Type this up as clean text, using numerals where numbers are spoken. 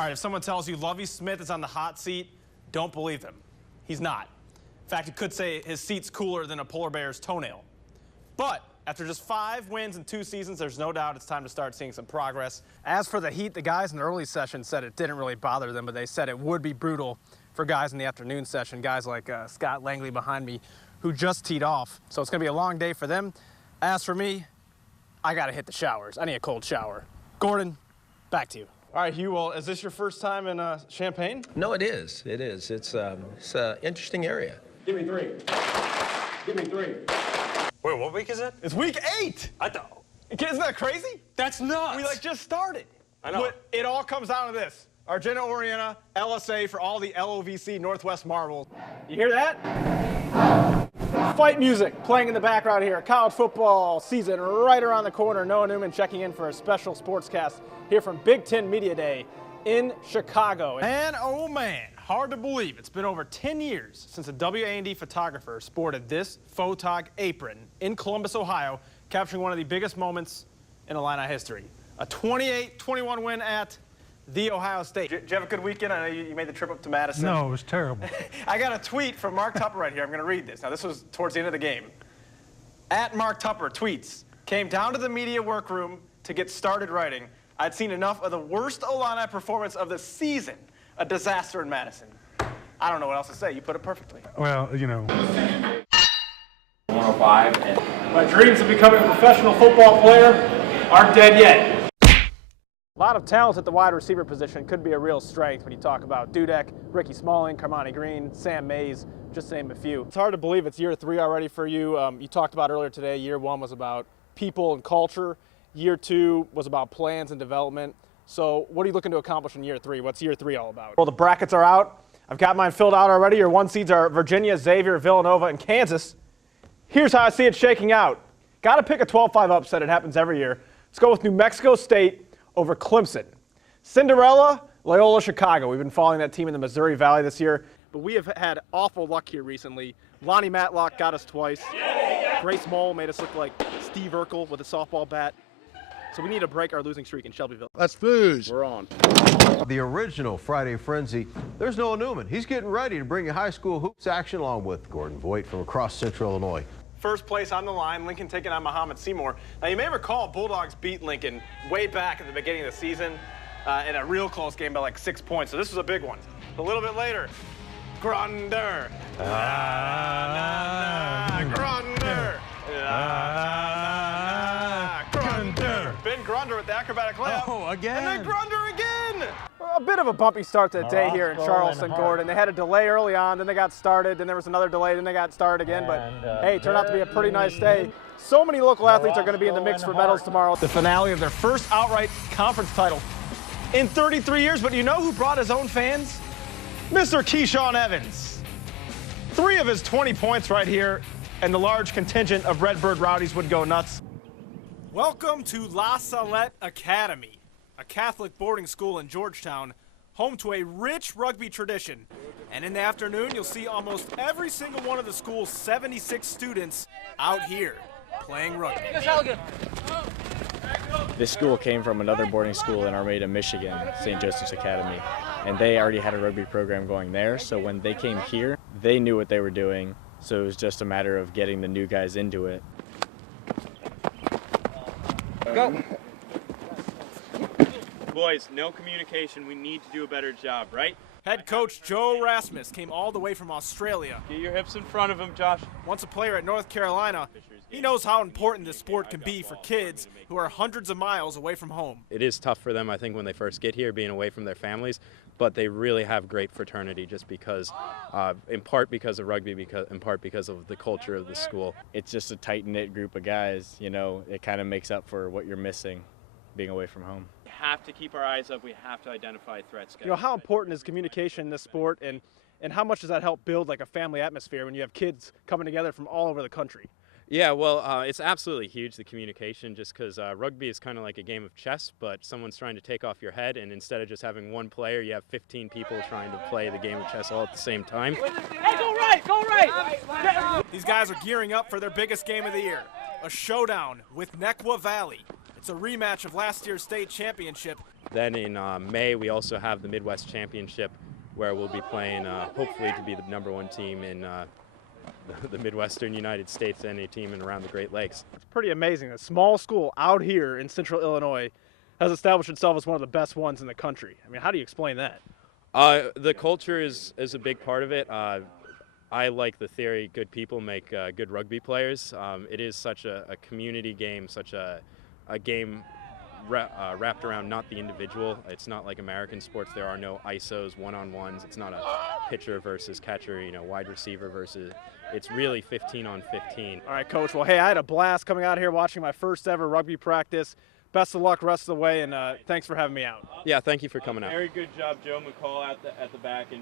All right, if someone tells you Lovie Smith is on the hot seat, don't believe him. He's not. In fact, you could say his seat's cooler than a polar bear's toenail. But after just 5 wins in 2 seasons, there's no doubt it's time to start seeing some progress. As for the heat, the guys in the early session said it didn't really bother them, but they said it would be brutal for guys in the afternoon session, guys like Scott Langley behind me, who just teed off. So it's going to be a long day for them. As for me, I got to hit the showers. I need a cold shower. Gordon, back to you. All right, Hugh, well, is this your first time in Champaign? No, it is. It is. It's an interesting area. Give me 3. Give me 3. Wait, what week is it? It's week 8. I thought. Isn't that crazy? That's nuts. We just started. I know. But it all comes down to this. Argenta Orienta, LSA for all the LOVC Northwest Marbles. You hear that? Fight music playing in the background here. College football season right around the corner. Noah Newman checking in for a special sportscast here from Big Ten Media Day in Chicago. And oh man, hard to believe it's been over 10 years since a WA&D photographer sported this photog apron in Columbus, Ohio, capturing one of the biggest moments in Illini history. A 28-21 win at The Ohio State. Did you have a good weekend? I know you made the trip up to Madison. No, it was terrible. I got a tweet from Mark Tupper right here. I'm going to read this. Now, this was towards the end of the game. At Mark Tupper tweets, came down to the media workroom to get started writing. I'd seen enough of the worst Illini performance of the season. A disaster in Madison. I don't know what else to say. You put it perfectly. Well, you know. 105. My dreams of becoming a professional football player aren't dead yet. A lot of talent at the wide receiver position could be a real strength when you talk about Dudek, Ricky Smalling, Carmani Green, Sam Mays, just to name a few. It's hard to believe it's year 3 already for you. You talked about earlier today, year 1 was about people and culture. Year 2 was about plans and development. So what are you looking to accomplish in year 3? What's year 3 all about? Well, the brackets are out. I've got mine filled out already. Your 1 seeds are Virginia, Xavier, Villanova, and Kansas. Here's how I see it shaking out. Got to pick a 12-5 upset. It happens every year. Let's go with New Mexico State over Clemson. Cinderella, Loyola Chicago. We've been following that team in the Missouri Valley this year, but we have had awful luck here recently. Lonnie Matlock got us twice. Grace Moll made us look like Steve Urkel with a softball bat. So we need to break our losing streak in Shelbyville. Let's booze. We're on. The original Friday Frenzy. There's Noah Newman. He's getting ready to bring you high school hoops action along with Gordon Voigt from across Central Illinois. First place on the line, Lincoln taking on Muhammad Seymour. Now, you may recall Bulldogs beat Lincoln way back at the beginning of the season in a real close game by like 6 points. So this was a big one. A little bit later, Grunder. Grunder. Grunder. Ben Grunder with the acrobatic layup. Oh, again. And then Grunder again. A bit of a bumpy start to the day here in Charleston, Gordon. They had a delay early on, then they got started, then there was another delay, then they got started again. But hey, it turned out to be a pretty nice day. So many local athletes are going to be in the mix for medals tomorrow. The finale of their first outright conference title in 33 years. But you know who brought his own fans? Mr. Keyshawn Evans. 3 of his 20 points right here, and the large contingent of Redbird Rowdies would go nuts. Welcome to La Salette Academy, a Catholic boarding school in Georgetown, home to a rich rugby tradition. And in the afternoon, you'll see almost every single one of the school's 76 students out here playing rugby. This school came from another boarding school in Armada, Michigan, St. Joseph's Academy, and they already had a rugby program going there. So when they came here, they knew what they were doing. So it was just a matter of getting the new guys into it. Go. Boys, no communication. We need to do a better job, right? Head coach Joe Rasmus came all the way from Australia. Get your hips in front of him, Josh. Once a player at North Carolina, he knows how important this sport can be for kids who are hundreds of miles away from home. It is tough for them, I think, when they first get here, being away from their families, but they really have great fraternity just because, in part because of rugby, in part because of the culture of the school. It's just a tight-knit group of guys, you know, it kind of makes up for what you're missing being away from home. We have to keep our eyes up. We have to identify threats. You know, how important is communication in this sport, and how much does that help build like a family atmosphere when you have kids coming together from all over the country? Yeah, well, it's absolutely huge, the communication, just because rugby is kind of like a game of chess, but someone's trying to take off your head, and instead of just having one player, you have 15 people trying to play the game of chess all at the same time. Hey, go right, go right! These guys are gearing up for their biggest game of the year, a showdown with Nequa Valley. It's a rematch of last year's state championship. Then in May, we also have the Midwest Championship, where we'll be playing, hopefully, to be the #1 team in the Midwestern United States and a team in around the Great Lakes. It's pretty amazing. A small school out here in central Illinois has established itself as one of the best ones in the country. I mean, how do you explain that? The culture is a big part of it. I like the theory, good people make good rugby players. It is such a community game, such a game wrapped around not the individual. It's not like American sports. There are no ISOs, one-on-ones. It's not a pitcher versus catcher, wide receiver versus. It's really 15 on 15. All right, Coach. Well, hey, I had a blast coming out here watching my first ever rugby practice. Best of luck rest of the way, and thanks for having me out. Yeah, thank you for coming out. Very good job, Joe McCall at the back. And